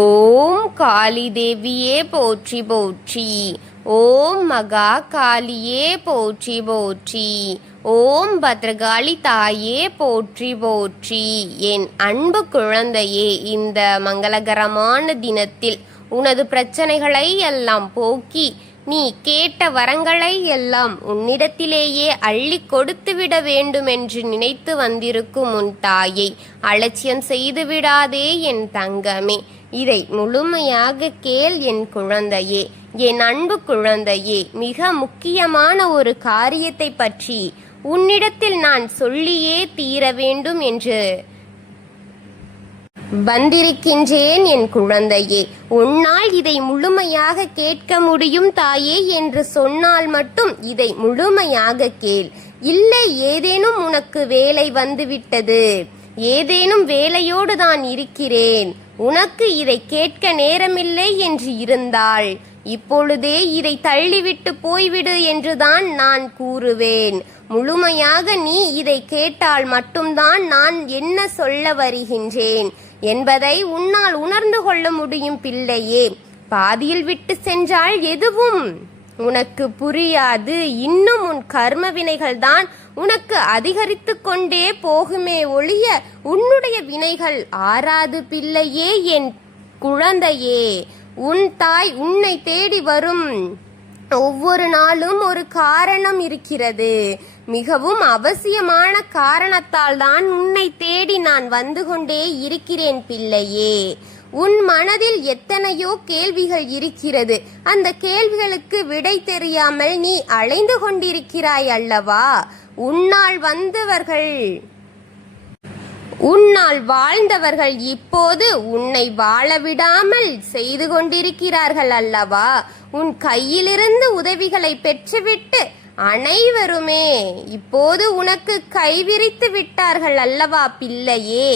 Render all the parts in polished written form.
ஓம் காளி தேவியே போற்றி போற்றி. ஓம் மகா காளியே போற்றி போற்றி. ஓம் பத்ரகாளி தாயே போற்றி போற்றி. என் அன்பு குழந்தையே, இந்த மங்களகரமான தினத்தில் உனது பிரச்சனைகளை எல்லாம் போக்கி நீ கேட்ட வரங்களை எல்லாம் உன்னிடத்திலேயே அள்ளி கொடுத்துவிட வேண்டுமென்று நினைத்து வந்திருக்கும் உன் தாயை அலட்சியம் செய்து விடாதே என் தங்கமே. இதை முழுமையாக கேள் என் குழந்தையே, என் அன்பு குழந்தையே. மிக முக்கியமான ஒரு காரியத்தை பற்றி உன்னிடத்தில் நான் சொல்லியே தீர வேண்டும் என்று வந்திருக்கின்றேன் என் குழந்தையே. உன்னால் இதை முழுமையாக கேட்க முடியும் தாயே என்று சொன்னால் மட்டும் இதை முழுமையாக கேள். இல்லை, ஏதேனும் உனக்கு வேலை வந்துவிட்டது, ஏதேனும் வேலையோடு தான் இருக்கிறேன், உனக்கு இதை கேட்க நேரமில்லை என்று இருந்தால் இப்பொழுதே இதை தள்ளிவிட்டு போய்விடு என்றுதான் நான் கூறுவேன். முழுமையாக நீ இதை கேட்டால் மட்டும்தான் நான் என்ன சொல்ல வருகின்றேன் என்பதை உன்னால் உணர்ந்து கொள்ள முடியும் பிள்ளையே. பாதியில் விட்டு சென்றால் எதுவும் உனக்கு புரியாது. இன்னும் உன் கர்ம வினைகள் தான் உனக்கு அதிகரித்து கொண்டே போகுமே ஒழிய உன்னுடைய வினைகள் ஆறாது பிள்ளையே. என் குழந்தையே, உன் தாய் உன்னை தேடி வரும் ஒவ்வொரு நாளும் ஒரு காரணம் இருக்கிறது. மிகவும் அவசியமான காரணத்தால் தான் உன்னை தேடி நான் வந்து கொண்டே இருக்கிறேன் பிள்ளையே. உன் மனதில் எத்தனையோ கேள்விகள் இருக்கிறது. அந்த கேள்விகளுக்கு விடை தெரியாமல் நீ அலைந்து கொண்டிருக்கிறாய் அல்லவா? உன்னால் வந்தவர்கள், உன்னால் வாழ்ந்தவர்கள் இப்போது உன்னை வாழ விடாமல் செய்து கொண்டிருக்கிறார்கள் அல்லவா? உன் கையிலிருந்து உதவிகளை பெற்றுவிட்டு அனைவருமே இப்போது உனக்கு கைவிரித்து விட்டார்கள் அல்லவா பிள்ளையே?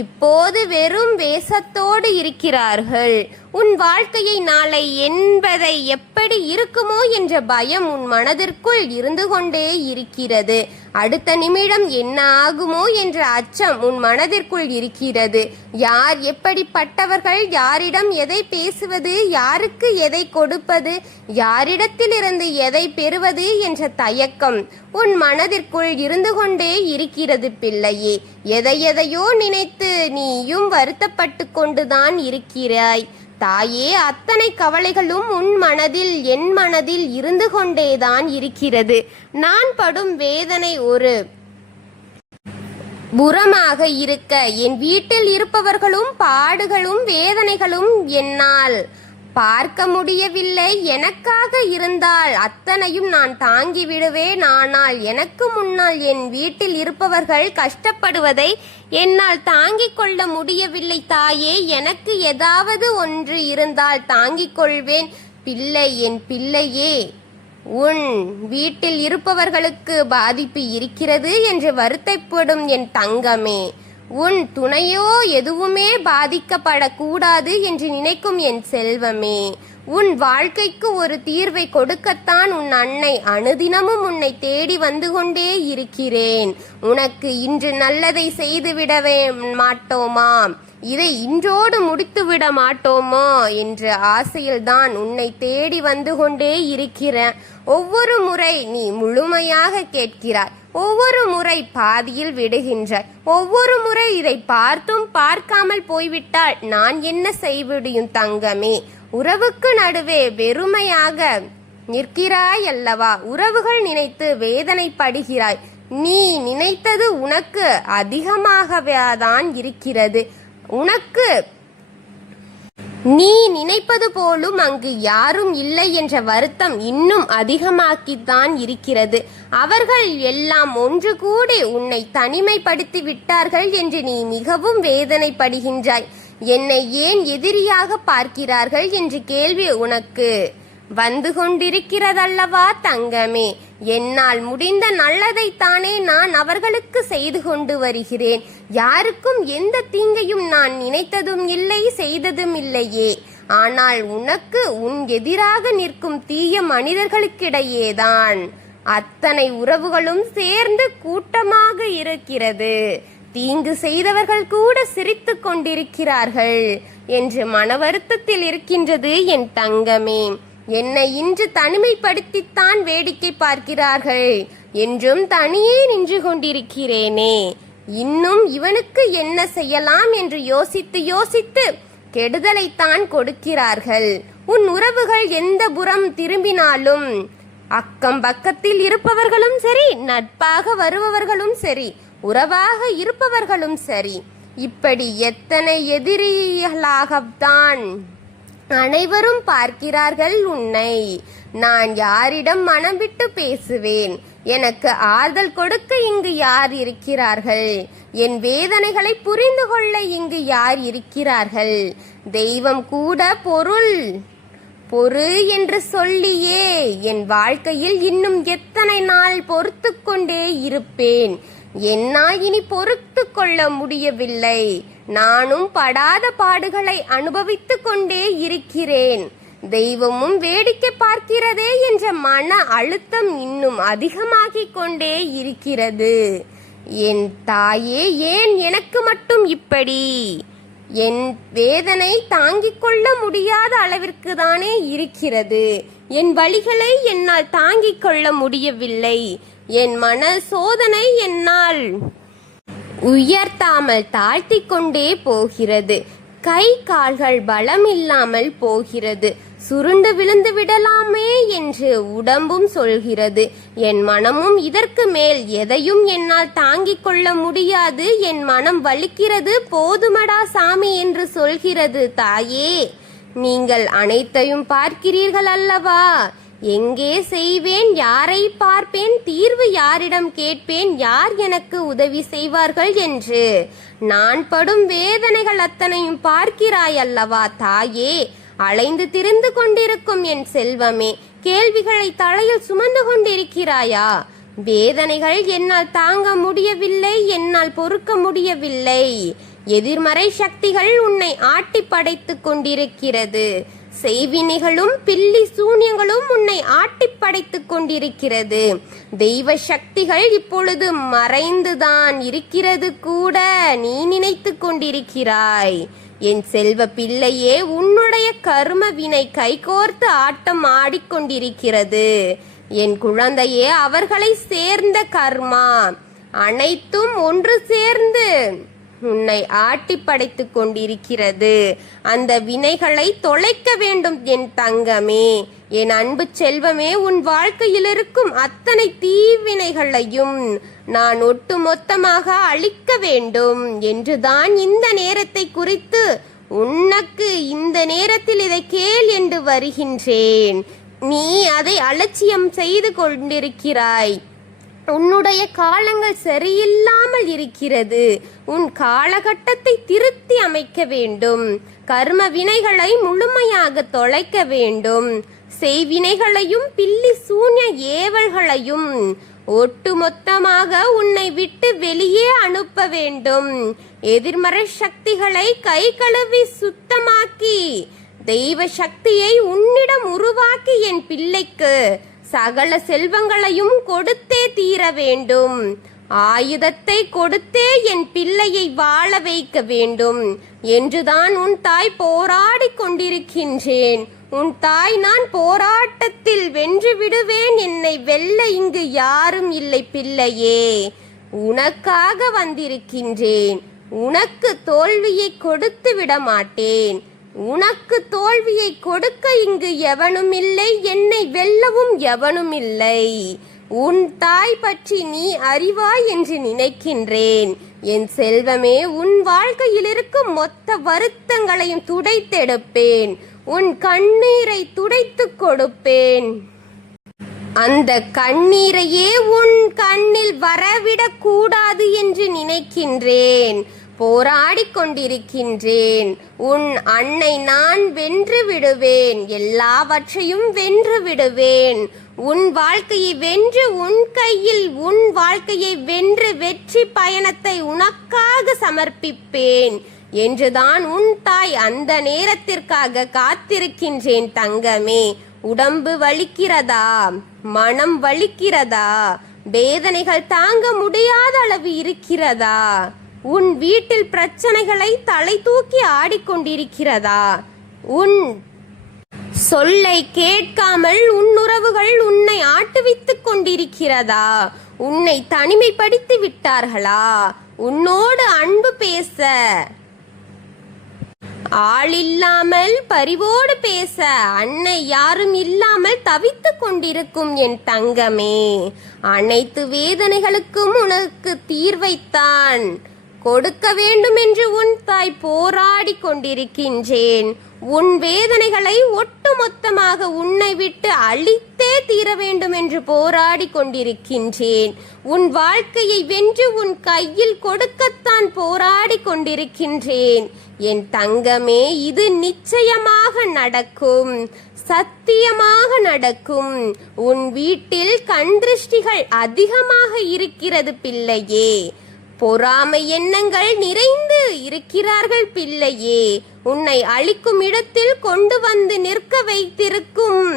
இப்போது வெறும் வேஷத்தோடு இருக்கிறார்கள். உன் வாழ்க்கையை நாளை என்பதை எப்படி இருக்குமோ என்ற பயம் உன் மனதிற்குள் இருந்து கொண்டே இருக்கிறது. அடுத்த நிமிடம் என்ன ஆகுமோ என்ற அச்சம் உன் மனதிற்குள் இருக்கிறது. யார் எப்படிப்பட்டவர்கள், யாரிடம் எதை பேசுவது, யாருக்கு எதை கொடுப்பது, யாரிடத்திலிருந்து எதை பெறுவது என்ற தயக்கம் உன் மனதிற்குள் இருந்து கொண்டே இருக்கிறது பிள்ளையே. எதையோ நினைத்து நீயும் வருத்தப்பட்டு கொண்டுதான் இருக்கிறாய் தாயே. அத்தனை கவலைகளும் உன் மனதில், என் மனதில் இருந்து கொண்டேதான் இருக்கிறது. நான் படும் வேதனை ஒரு புறமாக இருக்க, என் வீட்டில் இருப்பவர்களும் பாடுகளும் வேதனைகளும் என்னால் பார்க்க முடியவில்லை. எனக்காக இருந்தால் அத்தனையும் நான் தாங்கி விடுவேன். ஆனால் எனக்கு முன்னால் என் வீட்டில் இருப்பவர்கள் கஷ்டப்படுவதை என்னால் தாங்கிக் கொள்ள முடியவில்லை தாயே. எனக்கு ஏதாவது ஒன்று இருந்தால் தாங்கிக் கொள்வேன் பிள்ளை. என் பிள்ளையே, உன் வீட்டில் இருப்பவர்களுக்கு பாதிப்பு இருக்கிறது என்று வருத்தப்படும் என் தங்கமே, உன் துணையோ எதுவுமே பாதிக்கப்படக்கூடாது என்று நினைக்கும் என் செல்வமே, உன் வாழ்க்கைக்கு ஒரு தீர்வை கொடுக்கத்தான் உன் அன்னை அனுதினமும் உன்னை தேடி வந்து கொண்டே இருக்கிறேன். உனக்கு இன்று நல்லதை செய்துவிடவே மாட்டோமா, இதை இன்றோடு முடித்துவிட மாட்டோமா என்ற ஆசையில்தான் உன்னை தேடி வந்து கொண்டே இருக்கிறேன். ஒவ்வொரு முறை நீ முழுமையாக கேட்கிறாய், ஒவ்வொரு முறை பாதியில் விடுகின்றாய், ஒவ்வொரு முறை இதை பார்த்தும் பார்க்காமல் போய்விட்டால் நான் என்ன செய்விடும் தங்கமே? உறவுக்கு நடுவே வெறுமையாக நிற்கிறாய் அல்லவா? உறவுகள் நினைத்து வேதனைப்படுகிறாய். நீ நினைத்தது உனக்கு அதிகமாகவேதான் இருக்கிறது. உனக்கு நீ நினைப்பது போலும் அங்கு யாரும் இல்லை என்ற வருத்தம் இன்னும் அதிகமாக்கித்தான் இருக்கிறது. அவர்கள் எல்லாம் ஒன்று கூடி உன்னை தனிமைப்படுத்தி விட்டார்கள் என்று நீ மிகவும் வேதனைப்படுகின்றாய். என்னை ஏன் எதிரியாக பார்க்கிறார்கள் என்று கேள்வி உனக்கு வந்து கொண்டிருக்கிறதல்லவா தங்கமே? என்னால் முடிந்த நல்லதைத்தானே நான் அவர்களுக்கு செய்து கொண்டு வருகிறேன். யாருக்கும் எந்த தீங்கையும் நான் நினைத்ததும் இல்லை, செய்ததும் இல்லையே. ஆனால் உனக்கு உன் எதிராக நிற்கும் தீய மனிதர்களுக்கிடையேதான் அத்தனை உறவுகளும் சேர்ந்து கூட்டமாக இருக்கிறது. தீங்கு செய்தவர்கள் கூட சிரித்துக் கொண்டிருக்கிறார்கள் என்று மன வருத்தத்தில் இருக்கின்றது என் தங்கமே. என்னை இன்று தனிமைப்படுத்தித்தான் வேடிக்கை பார்க்கிறார்கள் என்றும் தனியே நின்று கொண்டிருக்கிறேனே. இன்னும் இவனுக்கு என்ன செய்யலாம் என்று யோசித்து யோசித்து கெடுதலைத்தான் கொடுக்கிறார்கள். உன் உறவுகள் எந்த புறம் திரும்பினாலும், அக்கம் பக்கத்தில் இருப்பவர்களும் சரி, நட்பாக வருபவர்களும் சரி, உறவாக இருப்பவர்களும் சரி, இப்படி எத்தனை எதிரிகளாகத்தான் அனைவரும் பார்க்கிறார்கள் உன்னை. நான் யாரிடம் மனம் விட்டு பேசுவேன்? எனக்கு ஆறுதல் கொடுக்க இங்கு யார் இருக்கிறார்கள்? என் வேதனைகளை புரிந்து கொள்ள இங்கு யார் இருக்கிறார்கள்? தெய்வம் கூட பொறு என்று சொல்லியே என் வாழ்க்கையில் இன்னும் எத்தனை நாள் பொறுத்து கொண்டே இருப்பேன்? என்னால் இனி பொறுத்து கொள்ள முடியவில்லை. நானும் படாத பாடுகளை அனுபவித்து கொண்டே இருக்கிறேன். தெய்வமும் வேடிக்கை பார்க்கிறதே என்ற மன அழுத்தம் இன்னும் அதிகமாகிக் கொண்டே இருக்கிறது. என் தாயே, ஏன் எனக்கு மட்டும் இப்படி? என் வேதனை தாங்கிக் கொள்ள முடியாத அளவிற்கு தானே இருக்கிறது. என் வலிகளை என்னால் தாங்கிக் கொள்ள முடியவில்லை. என் மன சோதனை என்னால் உயர்த்தாமல் தாழ்த்தி கொண்டே போகிறது. கை கால்கள் பலம் இல்லாமல் போகிறது. சுருண்டு விழுந்து விடலாமே என்று உடம்பும் சொல்கிறது. என் மனமும் இதற்கு மேல் எதையும் என்னால் தாங்கிக் கொள்ள முடியாது. என் மனம் வலிக்கிறது. போதுமடா சாமி என்று சொல்கிறது. தாயே, நீங்கள் அனைத்தையும் பார்க்கிறீர்கள் அல்லவா? எங்கே செய்வேன்? யாரை பார்ப்பேன்? தீர்வு யாரிடம் கேட்பேன்? யார் எனக்கு உதவி செய்வார்கள் என்று நான் படும் வேதனைகள் அத்தனையும் பார்க்கிறாய் அல்லவா தாயே? அலைந்து திரிந்து கொண்டிருக்கும் என் செல்வமே, கேள்விகளை தலையில் சுமந்து கொண்டிருக்கிறாயா? வேதனைகள் என்னால் தாங்க முடியவில்லை, என்னால் பொறுக்க முடியவில்லை. எதிர்மறை சக்திகள் உன்னை ஆட்டி படைத்து கொண்டிருக்கிறது. செய்வினைகளும் பில்லி சூன்யங்களும் உன்னை ஆட்டி படைத்து கொண்டிருக்கிறது. தெய்வ சக்திகள் இப்பொழுது மறைந்துதான் இருக்கிறது கூட நீ நினைத்து கொண்டிருக்கிறாய். என் செல்வ பிள்ளையே, உன்னுடைய கர்ம வினை கைகோர்த்து ஆட்டம் ஆடிக்கொண்டிருக்கிறது. என் குழந்தையே, அவர்களை சேர்ந்த கர்மா அனைத்தும் ஒன்று சேர்ந்து உன்னை ஆட்டி படைத்து கொண்டிருக்கிறது. அந்த வினைகளை தொலைக்க வேண்டும் என் தங்கமே, என் அன்பு செல்வமே. உன் வாழ்க்கையில் இருக்கும் அத்தனை தீவினைகளையும் நான் ஒட்டு மொத்தமாக அழிக்க வேண்டும் என்றுதான் இந்த நேரத்தை குறித்து உனக்கு இந்த நேரத்தில் இதை கேள் என்று வருகின்றேன். நீ அதை அலட்சியம் செய்து கொண்டிருக்கிறாய். உன்னுடைய காலங்கள் சரியில்லாமல் இருக்கிறது. உன் காலகட்டத்தை திருத்தி அமைக்க வேண்டும். கர்ம வினைகளை முழுமையாக தொலைக்க வேண்டும். செய்வினைகளையும் பில்லி சூன்ய ஏவல்களையும் ஒட்டுமொத்தமாக உன்னை விட்டு வெளியே அனுப்ப வேண்டும். எதிர்மறை சக்திகளை கை கழுவி சுத்தமாக்கி தெய்வ சக்தியை உன்னிடம் உருவாக்கி என் பிள்ளைக்கு சகல செல்வங்களையும் கொடுத்தே தீர வேண்டும். ஆயுதத்தை கொடுத்தே என் பிள்ளையை வாழ வைக்க வேண்டும் என்றுதான் உன் தாய் போராடி கொண்டிருக்கின்றேன். உன் தாய் நான் போராட்டத்தில் வென்று விடுவேன். என்னை வெல்ல இங்கு யாரும் இல்லை பிள்ளையே. உனக்காக வந்திருக்கின்றேன். உனக்கு தோல்வியை கொடுத்து விட மாட்டேன். உனக்கு தோல்வியை கொடுக்க இங்கு எவனும் இல்லை. என்னை வெல்லவும் எவனும் இல்லை. உன் தாய் பற்றி நீ அறிவாய் என்று நினைக்கின்றேன். என் செல்வமே, உன் வாழ்க்கையில் இருக்கும் மொத்த வருத்தங்களையும் துடைத்தெடுப்பேன். உன் கண்ணீரை துடைத்து கொடுப்பேன். அந்த கண்ணீரையே உன் கண்ணில் வரவிடக் கூடாது என்று நினைக்கின்றேன். போராடி கொண்டிருக்கின்றேன். உன் அன்னை நான் வென்று விடுவேன். எல்லாவற்றையும் வென்று விடுவேன். உன் வாழ்க்கையை வென்று உன் கையில் உன் வாழ்க்கையை வென்று வெற்றி பயணத்தை உனக்காக சமர்ப்பிப்பேன் என்றுதான் உன் தாய் அந்த நேரத்திற்காக காத்திருக்கின்றேன் தங்கமே. உடம்பு வலிக்கிறதா? மனம் வலிக்கிறதா? வேதனைகள் தாங்க முடியாத அளவு இருக்கிறதா? உன் வீட்டில் பிரச்சனைகளை தலை தூக்கி ஆடிக்கொண்டிருக்கிறதா? உன் சொல்லை கேட்காமல் உன் உறவுகள் உன்னை ஆட்டுவித்துக் கொண்டிருக்கிறதா? உன்னை தனிமைப்படுத்தி விட்டார்களா? உன்னோடு அன்பு பேச ஆள் இல்லாமல் பரிவோடு பேச அன்னை யாரும் இல்லாமல் தவித்துக் கொண்டிருக்கும் என் தங்கமே, அனைத்து வேதனைகளுக்கும் உனக்கு தீர்வைத்தான் கொடுக்க வேண்டும் என்று உன் தாய் போராடி கொண்டிருக்கின்றேன். உன் வேதனைகளை ஒட்டுமொத்தமாக உன்னை விட்டு அழித்தே தீர வேண்டும் என்று போராடி கொண்டிருக்கின்றேன். உன் வாழ்க்கையை வென்று உன் கையில் கொடுக்கத்தான் போராடி கொண்டிருக்கின்றேன். என் தங்கமே, இது நிச்சயமாக நடக்கும், சத்தியமாக நடக்கும். உன் வீட்டில் கண் திருஷ்டிகள் அதிகமாக இருக்கிறது பிள்ளையே. பொறாமை எண்ணங்கள் நிறைந்து இருக்கிறார்கள் பிள்ளையே. உன்னை அழிக்கும் இடத்தில் கொண்டு வந்து நிற்க வைத்திருக்கும்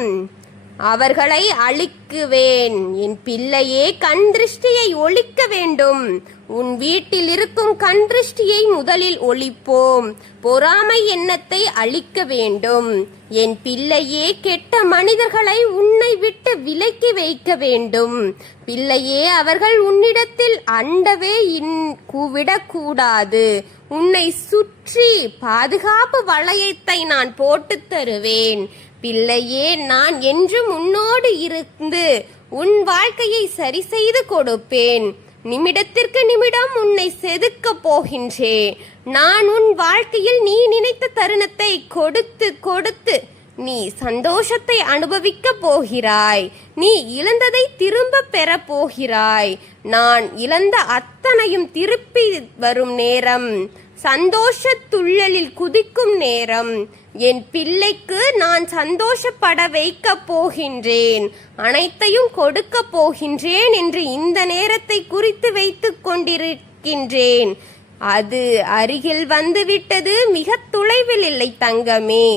அவர்களை அழிக்குவேன். என் பிள்ளையே, கண் திருஷ்டியை ஒழிக்க வேண்டும். உன் வீட்டில் இருக்கும் கண் திருஷ்டியை முதலில் ஒழிப்போம். பொறாமை எண்ணத்தை அழிக்க வேண்டும். என் பிள்ளையே, கெட்ட மனிதர்களை உன்னை விட்டு விலக்கி வைக்க வேண்டும். பிள்ளையே, அவர்கள் உன்னிடத்தில் அண்டவே விடக்கூடாது. உன்னை சுற்றி பாதுகாப்பு வளையத்தை நான் போட்டுத் தருவேன். பிள்ளையே, நான் என்றும் உன்னோடு இருந்து உன் வாழ்க்கையை சரி செய்து கொடுப்பேன். நிமிடத்திற்கு நிமிடம் உன்னை செதுக்க போகின்றேன். நான் உன் வாழ்க்கையில் நீ நினைத்த தருணத்தை கொடுத்து கொடுத்து நீ சந்தோஷத்தை அனுபவிக்க போகிறாய். நீ இழந்ததை திரும்ப பெற போகிறாய். நான் இழந்த அத்தனையும் திருப்பி வரும் நேரம், சந்தோஷ துள்ளலில் குதிக்கும் நேரம். என் பிள்ளைக்கு நான் சந்தோஷப்பட வைக்க போகின்றேன், அனைத்தையும் கொடுக்க போகின்றேன் என்று இந்த நேரத்தை குறித்து வைத்துக் கொண்டிருக்கின்றேன். அது அருகில் வந்துவிட்டது, மிக தொலைவில் இல்லை தங்கமே.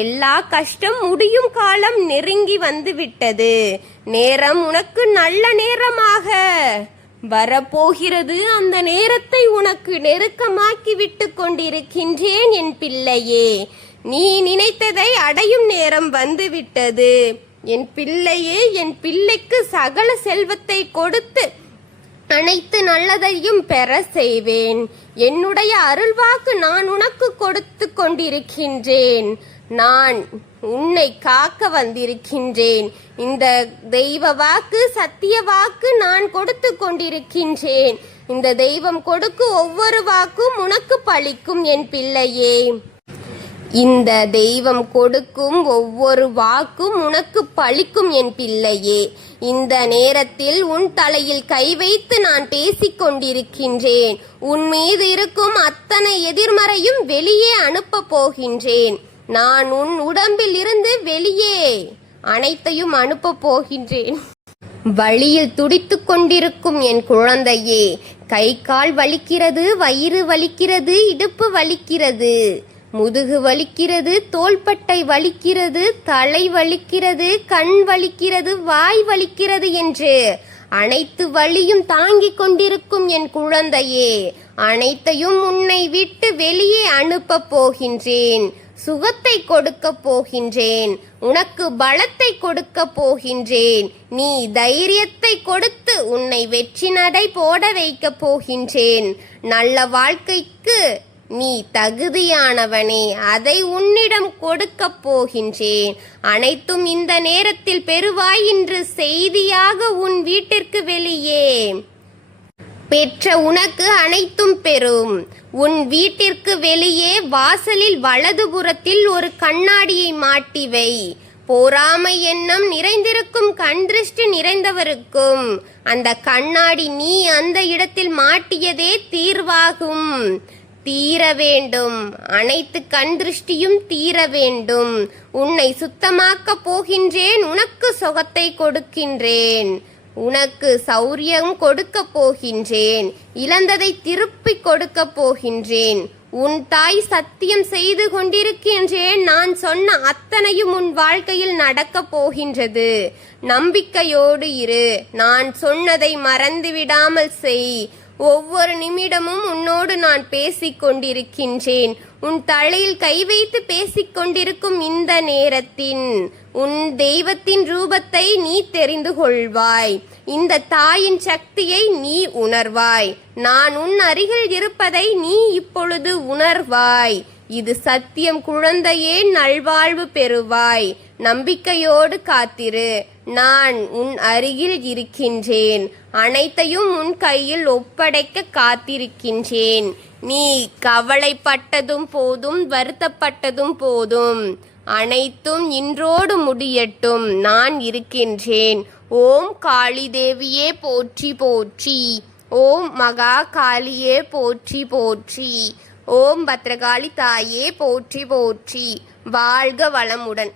எல்லா கஷ்டம் முடியும் காலம் நெருங்கி வந்துவிட்டது. நேரம் உனக்கு நல்ல நேரமாக வரப்போகிறது. அந்த நேரத்தை உனக்கு நெருக்கமாக்கி விட்டு கொண்டிருக்கின்றேன் என் பிள்ளையே. நீ நினைத்ததை அடையும் நேரம் வந்துவிட்டது என் பிள்ளையே. என் பிள்ளைக்கு சகல செல்வத்தை கொடுத்து அனைத்து நல்லதையும் பெற செய்வேன். என்னுடைய அருள்வாக்கு நான் உனக்கு கொடுத்து கொண்டிருக்கின்றேன். நான் உன்னை காக்க வந்திருக்கின்றேன். இந்த தெய்வ வாக்கு, சத்திய வாக்கு நான் கொடுத்து கொண்டிருக்கின்றேன். இந்த தெய்வம் கொடுக்கும் ஒவ்வொரு வாக்கும் உனக்கு பலிக்கும் என் பிள்ளையே. இந்த தெய்வம் கொடுக்கும் ஒவ்வொரு வாக்கும் உனக்கு பலிக்கும் என் பிள்ளையே. இந்த நேரத்தில் உன் தலையில் கை வைத்து நான் பேசிக் கொண்டிருக்கின்றேன். உன் மீது இருக்கும் அத்தனை எதிர்மறையும் வெளியே அனுப்ப போகின்றேன். நான் உன் உடம்பில் இருந்து வெளியே அனைத்தையும் அனுப்ப போகின்றேன். வழியில் துடித்துக் கொண்டிருக்கும் என் குழந்தையே, கை கால் வலிக்கிறது, வயிறு வலிக்கிறது, இடுப்பு வலிக்கிறது, முதுகு வலிக்கிறது, தோள்பட்டை வலிக்கிறது, தலை வலிக்கிறது, கண் வலிக்கிறது, வாய் வலிக்கிறது என்று அனைத்து வலியும் தாங்கிக் கொண்டிருக்கும் என் குழந்தையே, அனைத்தையும் உன்னை விட்டு வெளியே அனுப்ப போகின்றேன். சுகத்தை கொடுக்க போகின்றேன். உனக்கு பலத்தை கொடுக்க போகின்றேன். நீ தைரியத்தை கொடுத்து உன்னை வெற்றி நடை போட வைக்க போகின்றேன். நல்ல வாழ்க்கைக்கு நீ தகுதியானவனே, அதை உன்னிடம் கொடுக்க போகின்றேன். அனைத்தும் இந்த நேரத்தில் பெறுவாய் என்று செய்தியாக உன் வீட்டிற்கு வெளியே பெற்ற உனக்கு அனைத்தும் பெறும். உன் வீட்டிற்கு வெளியே வாசலில் வலதுபுறத்தில் ஒரு கண்ணாடியை மாட்டி வை. பொறாமை எண்ணம் நிறைந்திருக்கும், கண் திருஷ்டி நிறைந்தவருக்கும் அந்த கண்ணாடி நீ அந்த இடத்தில் மாட்டியதே தீர்வாகும். தீர வேண்டும். அனைத்து கண் திருஷ்டியும் தீர வேண்டும். உன்னை சுத்தமாக்க போகின்றேன். உனக்கு சுகத்தை கொடுக்கின்றேன். உனக்கு சௌரியம் கொடுக்க போகின்றேன். இழந்ததை திருப்பி கொடுக்க போகின்றேன். உன் தாய் சத்தியம் செய்து கொண்டிருக்கின்றேன். நான் சொன்ன அத்தனையும் உன் வாழ்க்கையில் நடக்கப் போகின்றது. நம்பிக்கையோடு இரு. நான் சொன்னதை மறந்து விடாமல் செய். ஒவ்வொரு நிமிடமும் உன்னோடு நான் பேசிக் கொண்டிருக்கின்றேன். உன் தலையில் கை வைத்து பேசிக் கொண்டிருக்கும் இந்த நேரத்தின் உன் தெய்வத்தின் ரூபத்தை நீ தெரிந்து கொள்வாய். இந்த தாயின் சக்தியை நீ உணர்வாய். நான் உன் அருகில் இருப்பதை நீ இப்பொழுது உணர்வாய். இது சத்தியம் குழந்தையே, நல்வாழ்வு பெறுவாய். நம்பிக்கையோடு காத்திரு. நான் உன் அருகில் இருக்கின்றேன். அனைத்தையும் உன் கையில் ஒப்படைக்க காத்திருக்கின்றேன். நீ கவலைப்பட்டதும் போதும், வருத்தப்பட்டதும் போதும். அனைத்தும் இன்றோடு முடியட்டும். நான் இருக்கின்றேன். ஓம் காளி தேவியே போற்றி போற்றி. ஓம் மகா காளியே போற்றி போற்றி. ஓம் பத்ரகாளி தாயே போற்றி போற்றி. வாழ்க வளமுடன்.